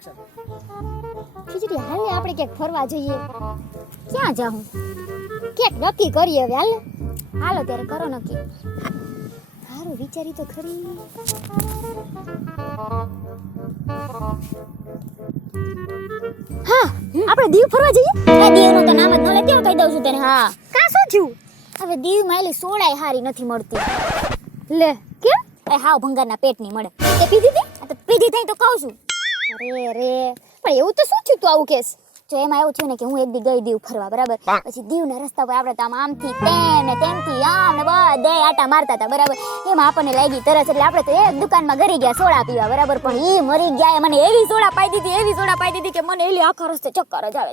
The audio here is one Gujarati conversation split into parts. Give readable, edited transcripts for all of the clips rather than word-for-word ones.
એક્શન. ખીચડી હાલ ને આપણે ક્યાંક ફરવા જઈએ. ક્યાં જાઉં? ક્યાંક નક્કી કરીએ હવે હાલ. હાલો ત્યારે કરો નક્કી. સારું વિચારી તો ખરી. હા આપણે દીવ ફરવા જઈએ. એ દીવનું તો નામ જ ન લેતી હું કહી દઉં છું તને. હા કા શું થયું? હવે દીવમાં એલી સોડાય હારી નથી મળતી. લે કેમ? એ હાવ ભંગારના પેટની મળે. તે પીધી હતી? આ તો પીધી થઈ તો કહું છું. અરે રે પણ એવું તો શું થયું તું આવું કેસ? જો એમાં એવું થયું ને કે હું એક દી ગઈ દીવ ફરવા બરાબર. પછી દીવના રસ્તા પર આપણે આમ આમથી તેમ ને તેમથી આમ ને બધે આટા મારતા હતા બરાબર. એમાં આપણને લાગી તરસ એટલે આપણે તો એક દુકાનમાં ગરી ગયા સોડા પીવા બરાબર. પણ ઈ મરી ગયા મને એવી સોડા પાઈ દીધી કે મને એલી આખા રસ્તે ચક્કર જ આવે.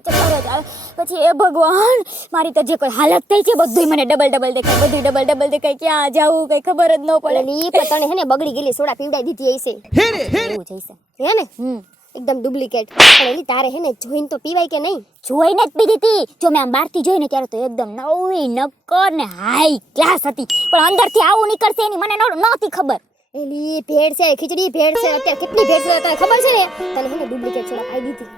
પછી એ ભગવાન મારી તો જે કોઈ હાલત થઈ છે બધું મને ડબલ દેખાય. ક્યાં જાવું કઈ ખબર જ ન પડે. ઈ પતણે હે ને બગડી ગયેલી સોડા પીવડાઈ દીધી હશે. એવું જ હશે હે ને. એકદમ ડુપ્લિકેટ. પણ એલી તારે હે ને જોઈને તો પીવાય કે નહીં? જોઈને જ પીધી હતી. જો મેં આમ બહારથી જોઈને ત્યારે તો એકદમ નવી નક્કર ને હાઈ ક્લાસ હતી. પણ અંદરથી આવું નીકળશે એની મને નહોતી ખબર. એલી ભેળ છે ખીચડી ભેળ છે. અત્યારે કેટલી ભેળ છે તને ખબર છે ને? તને હે ને ડુપ્લિકેટ સોડા પાઈ દીધી.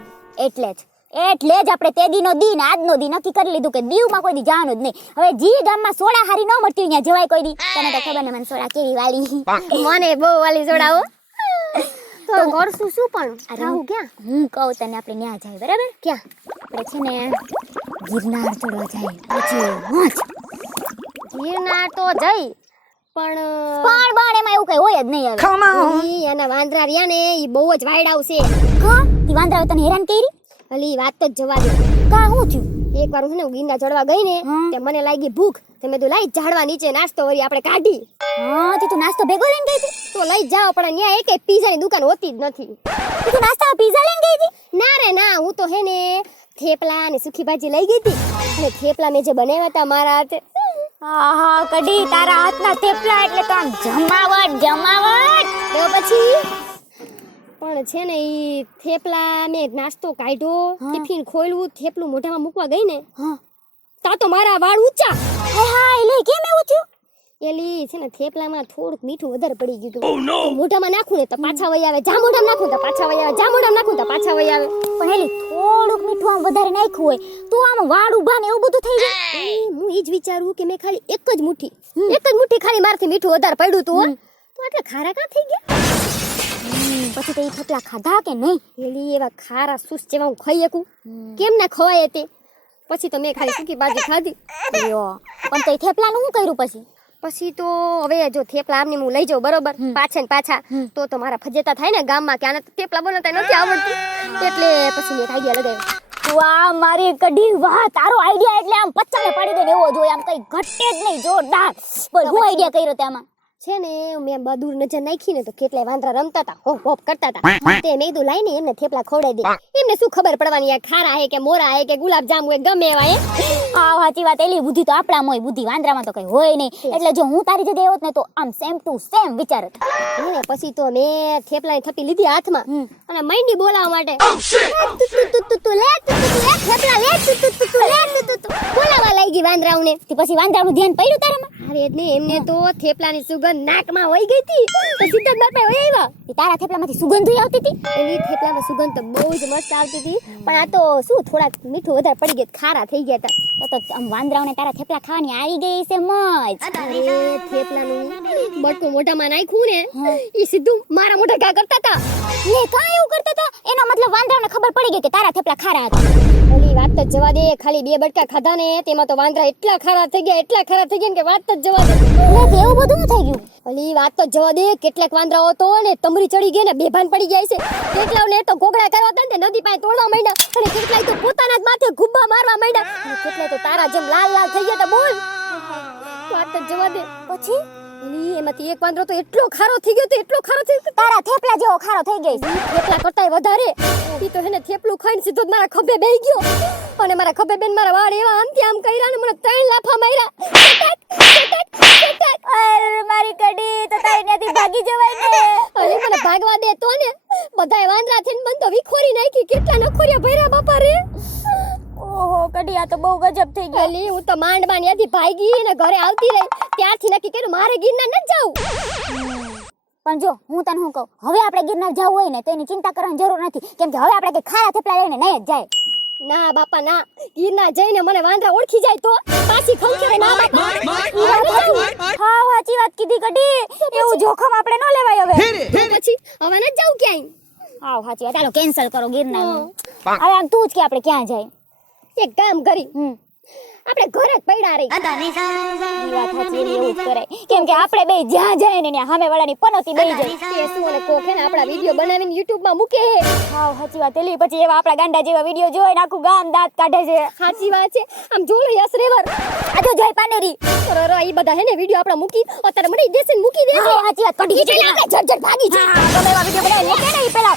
એટલે જ આપણે તે દીનો દી ને આજનો દી નક્કી કરી લીધું કે દીવમાં કોઈ દી જવાનું જ નહીં. હવે જી ગામમાં સોડા હારી ન મળતી ત્યાં જવાય કોઈ દી. તને તો ખબર ને મને સોડા કેવી વાલી. મને બહુ વાલી સોડા હો. તો કરશું શું પણ રાહુ ક્યાં? હું કહું તને આપણે ન્યા જાય બરાબર. ક્યાં? આપણે છે ને ગિરનાર ચડવા જાય. પછી ગિરનાર તો જઈ પણ એમાં એવું કઈ હોય જ નહીં. હવે એના વાંદરા રહ્યા ને ઈ બહુ જ વાયડાવ છે. હા ઈ વાંદરા તને હેરાન કરી? અલી વાત જ જવા દે. કા હું થયું? એકવાર હું ને ગિરનાર ચડવા ગઈ ને તે મને લાગી ભૂખ. તે મેં તો લઈ ઝાડવા નીચે નાસ્તો વળી આપણે કાઢી. હા તું નાસ્તો ભેગો લઈને ગઈ હતી? તો લઈ જાવ પણ ન્યા એકે પીઝાની દુકાન હોતી જ નથી. તું નાસ્તામાં પીઝા લઈને ગઈ હતી? ના રે ના હું તો હે ને થેપલા અને સુખી ભાજી લઈ ગઈ હતી. અને થેપલા મેં જે બનાવ્યા હતા મારા હાથે. આહા કડી તારા હાથના થેપલા એટલે તો આમ જમાવટ. તો પછી પણ છે ને ઈ થેપલા મેં નાસ્તો કાઢ્યો ટિફિન ખોલ્યું થેપલું મોઢામાં મૂકવા ગઈ ને તા તો મારા વાળ ઊંચા. હા એટલે કેમ એવું થયું? એલી છે ને થેપલામાં થોડુંક મીઠું વધારે પડી ગયું. મોઢામાં નાખું ને તો પાછા વઈ આવે. જા મોઢામાં નાખું તો પાછા વઈ આવે. જા મોઢામાં નાખું તો પાછા વઈ આવે. પણ એલી થોડુંક મીઠું આમ વધારે નાખ્યું હોય તો આમ વાળ ઊભા ને એવું બધું થઈ જાય. હું ઈ જ વિચારું કે મેં ખાલી એક જ મુઠ્ઠી ખાલી મારથી મીઠું વધારે પડ્યું તું તો એટલે ખારા કા થઈ ગયા. પછી તો ઈ થેપલા ખાધા કે નહીં? એલી એવા ખારા સૂસ જેવા હું ખાઈ શકું? કેમ ના ખવાય તે? પછી તો મેં ખાલી સૂકી ભાજી ખાધી. પણ તો થેપલાનું શું કર્યું પછી તો હવે જો થેપલા આમની હું લઈ જાઉં બરોબર પાછા તો મારા ફજેતા થાય ને ગામમાં કે આને થેપલા બનાવતા નથી આવડતું. એટલે પછી મેં આઈડિયા લગાવ્યો. વાહ મારી કડી વાહ તારો આઈડિયા એટલે આમ પચાને પાડી દે એવો જોઈએ. આમ કઈ ઘટે જ નહીં જોરદાર. બોલ હું આઈડિયા કર્યો તેમાં છે ને મેં બદૂર નજર નાખી ને તો કેટલાય વાંદરા રમતા હતા હોપ કરતા હતા. તે મેં કીધું લાઈને એમને થેપલા ખવડાવી દે. એમને શું ખબર પડવાની આ ખારા હે કે મોરા હે કે ગુલાબ જાંબુ હે ગમે એવા હે. હા સાચી વાત. એલી બુદ્ધિ તો આપણામાં હોય બુદ્ધિ વાંદરામાં તો કઈ હોય નહીં. એટલે જો હું તારી જગ્યાએ હોત ને તો આમ સેમ ટુ સેમ વિચાર હતો. ને પછી તો મેં થેપલાની થપ્પી લીધી હાથમાં અને માંડી બોલાવવા માટે બોલાવવા લાગી વાંદરાઓને. પછી વાંદરાનું ધ્યાન પડ્યું તારામાં? અરે એટલે એમને તો થેપલાની સુગંધ નાકમાં વહી ગઈ હતી તો સીધા બાપા વહી આવ્યા. તારા થેપલામાંથી સુગંધ આવતી હતી? એની થેપલામાં સુગંધ તો બહુ જ મસ્ત આવતી હતી પણ આ તો શું થોડાક મીઠું વધારે પડી ગયું ખારા થઈ ગયા હતા. તો આમ વાંદરાઓને તારા થેપલા ખાવાની આવી ગઈ છે મજ. અરે થેપલાનું બટકું મોઢામાં નાખ્યું ને ઈ સીધું મારા મોઢા ઘા કરતા હતા. લે કાં એવું કરતા હતા? એનો મતલબ વાંદરાઓને ખબર પડી ગઈ કે તારા થેપલા ખારા હતા. ઓલી વાત જ જવા દે. ખાલી 2 બટકા ખાધા ને તેમાં તો વાંદરા એટલા ખારા થઈ ગયા કે વાત જ જવા દે. લે એવું બધું થઈ ગયું? ઓલી વાત તો જવા દે. કેટલાક વાંદરાઓ તો ને તમરી ચડી ગઈ ને બેભાન પડી જાય છે. કેટલાઓને તો કોગળા કરવા હતા ને નદી પાસે તોડવા માંડ્યા અને કેટલાય તો પોતાના જ માથે ગુબ્બા મારવા માંડ્યા અને કેટલાય તો તારા જેમ લાલ થઈ ગયા. બોલ વાત જ જવા દે. પછી એમાંથી એક વાંદરો તો એટલો ખારો થઈ ગયો તારા થેપલા જેવો ખારો થઈ ગયો. થેપલા કરતાય વધારે. ઈ તો હેને થેપલું ખાઈને સીધો મારા ખભે બેહી ગયો અને મારા ખભે બેન મારા વાળ એવા આમથી આમ કર્યા ને મને 3 લાફા માર્યા. અરે મારી કડી તો તારી ત્યાંથી ભાગી જવાય ને. અરે મને ભાગવા દે તો ને. બધાય વાંદરા થઈને મને તો વિખોરી નાખી. કેટલા નખોરિયા ભર્યા બાપા રે. ઓહો કડી આ તો બહુ ગજબ થઈ ગઈ. અલી હું તો માંડમાં ત્યાંથી ભાગી ને ઘરે આવતી રહી. ત્યારથી નક્કી કર્યું મારે ગિરનાર ન જાવું. પણ જો હું તને શું કહું, હવે આપણે ગિરનાર જવું હોય ને તો એની ચિંતા કરવાની જરૂર નથી, કેમ કે હવે આપણે કઈ ખારા થેપલા લઈને નહીં જ જાય. ના બાપા ના, ગિરનાર જઈને મને વાંદરા ઓળખી જાય તો પાછી ખંખેરે ના બાપા. હા સાચી વાત કીધી કડી, એવું જોખમ આપણે ન લેવાય હવે. તો પછી હવે ન જાવ ક્યાંય. હા સાચી વાત, ચાલો કેન્સલ કરો ગિરનાર. હવે આમ તું જ કે આપણે ક્યાં જાય. એક કામ કરી, આપણે ઘરે જ પડ્યા રહી. ઈ વાત સાચી, એવું જ કરાય, કેમ કે આપણે બે જ્યાં જાય ને ત્યાં સામે વાળાની પનોતી બેહી જાય. એ શું અને કોક હે ને આપણા વિડિયો બનાવીને YouTube માં મૂકે હે. હા સાચી વાત, એલી પછી એવા આપણા ગાંડા જેવા વિડિયો જોઈને આખું ગામ દાંત કાઢે છે. સાચી વાત છે. આમ જોલો યસરેવર આ જો જય પાનેરી રો ઈ બધા હે ને વિડિયો આપણા મૂકી અત્યારે મને દેશે ને મૂકી દેશે. સાચી વાત, કઢી એટલે આપણે ઝટ ભાગી છે. ગમે એવા વિડિયો બનાવીને મૂકે ને ઈ પેલા